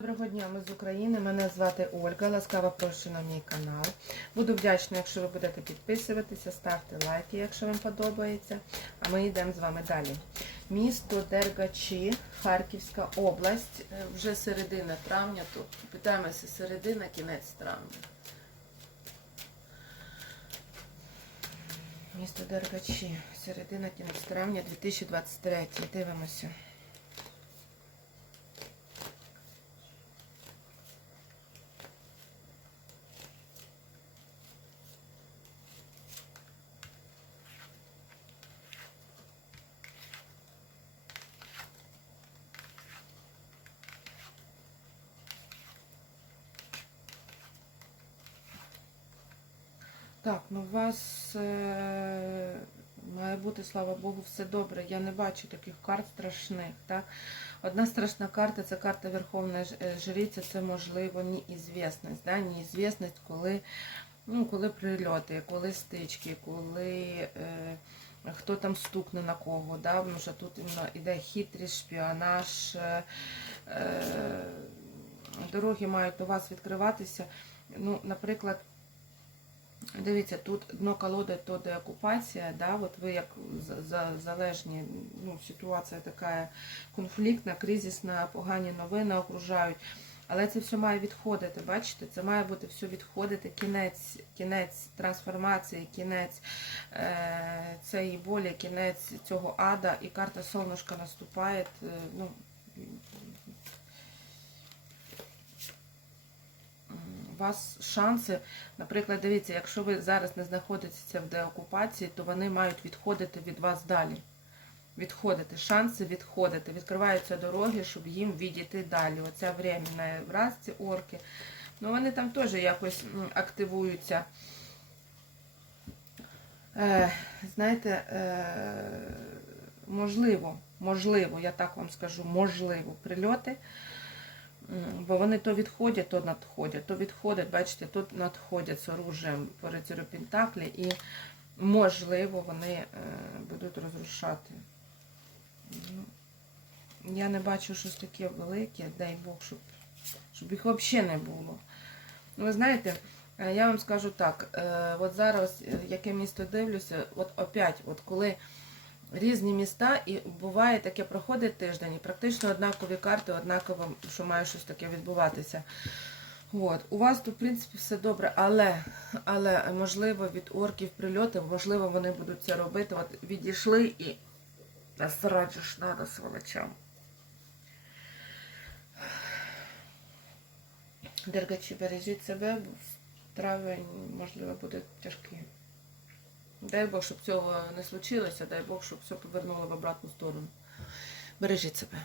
Доброго дня, ми з України. Мене звати Ольга. Ласкаво прошу на мій канал. Буду вдячна, якщо ви будете підписуватися, ставте лайки, якщо вам подобається. А ми йдемо з вами далі. Місто Дергачі, Харківська область. Е, Вже середина травня. Тут питаємося середина, кінець травня. Місто Дергачі, середина, кінець травня 2023. Дивимося. Так, ну у вас е, має бути, слава Богу, все добре. Я не бачу таких карт страшних. Так? Одна страшна карта це карта Верховної е, Жриця, це можливо неізвісність. Да? Неізвісність, коли, ну, коли прильоти, коли стички, коли е, хто там стукне на кого. Да? Тому що тут іде хитрість, шпіонаж. Е, е, дороги мають до вас відкриватися. Ну, наприклад, Дивіться, тут дно колоди то деокупація, да, от ви як за- за- залежні, ну, ситуація така конфліктна, кризисна, погані новини окружають. Але це все має відходити, бачите? Це має бути все відходити, кінець, кінець трансформації, кінець е, цієї болі, кінець цього ада, і карта сонечка наступає. е, ну, у вас шанси, наприклад, дивіться, якщо ви зараз не знаходитеся в деокупації, то вони мають відходити від вас далі. Відходити, шанси відходити. Відкриваються дороги, щоб їм відійти далі. Оця временна враз, ці орки. Ну вони там теж якось активуються. Е, знаєте, е, можливо, можливо, я так вам скажу, можливо, прильоти. Бо вони то відходять, то надходять, то відходять, бачите, тут надходять з по рицарю Пентаклі і, можливо, вони е, будуть розрушати. Ну, Я не бачу щось таке велике, дай Бог, щоб, щоб їх взагалі не було. Ну, Ви знаєте, е, я вам скажу так, е, от зараз, яке місто дивлюся, от опять, от коли різні міста, і буває таке, проходить тиждень, і практично однакові карти, однаково, що має щось таке відбуватися. От. У вас тут, в принципі, все добре, але, але можливо, від орків прильоти, можливо, вони будуть це робити. От відійшли і насраджу ж надо сволочам. Дергачі, бережіть себе, бо травень, можливо, буде тяжкий. Дай Бог, щоб цього не случилося, дай Бог, щоб все повернуло в обратну сторону. Бережіть себе.